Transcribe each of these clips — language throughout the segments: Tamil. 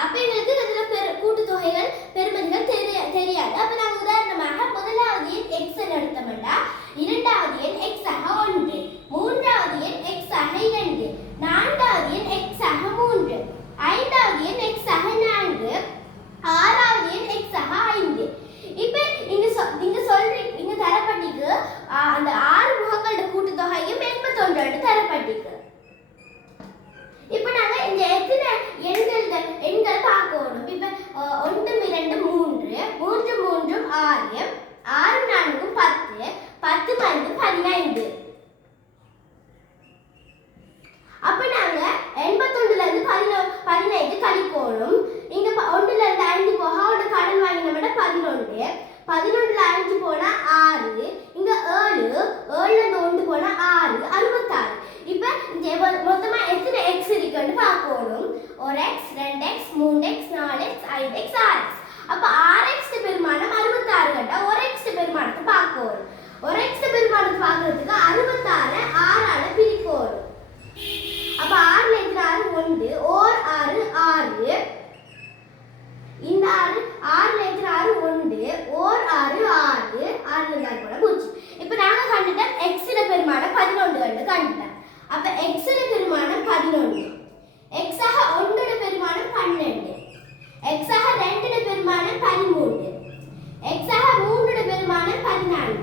அப்ப எங்களுக்கு இதுல கூட்டுத்தொகைகள் பெருமதிகள் தெரியாது. அப்ப நாங்க உதாரணமாக முதலாவது எண் x எடுத்தோம்னா இரண்டாவது எண் x ஆக 1, மூன்றாவது எண் x ஆக 2, நான்காவது எண் x ஆக 3, ஐந்தாவது எண் x ஆக 4, ஆறாவது எண் x ஆக 5. இப்ப நீங்க சொல்றீங்க இங்க தரப்பட்டிருக்கு அந்த 6 முகங்களோட கூட்டுத்தொகையும் 81 தரப்பட்டிருக்கு. இப்ப நாங்க இந்த எத்தனை எண்கள் பார்க்கணும். இப்ப 1 2 3 3 3 6 6 4 10 10 5 15. அப்ப நாங்க 81ல இருந்து 15 கழிக்கணும். இங்க 1ல இருந்து 5 போக ஒரு கடன் வாங்கினோம்னா 11, 11ல 5 போனா 6, இங்க 7, 7ல இருந்து 1 போனா 6, 66. இப்ப மொத்தமா எத்தனை x இருக்குன்னு பார்க்கணும். ஒரு x, 2x, 3x, 4x, 5x, 6x. அப்ப 6x பெருமானம் 66 கண்டா ஒரு x பெருமானத்தை பார்க்கணும். ஒரு x பெருமானத்தை பார்க்கிறதுக்கு 66 6ஆல பிரிக்கணும். அப்ப 6ல எத்தனை 6 1, ஓர் 6 6. இந்த 6ல எத்தனை 6 1, ஓர் 6 6, 6ல 4 போனா போச்சு. இப்ப நாங்க கண்டுட்டோம் x ல பெருமானம் 11 கண்டுட்டோம். அப்ப x ல பெருமானம் 11, x ஆக 1 ட பெருமானம் 12, x ஆக 2 ட பெருமானம் 13, x ஆக 3 ட பெருமானம் 14,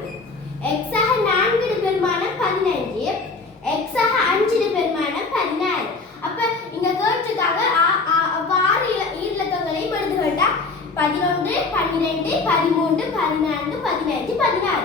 x ஆக 4 ட பெருமானம் 15, x ஆக 5 ட பெருமானம் 16. அப்ப இங்க கேட்டிருக்காங்க 6 இலக்கங்களையும் எழுதுகட்டா 11 12 13 14 15 16.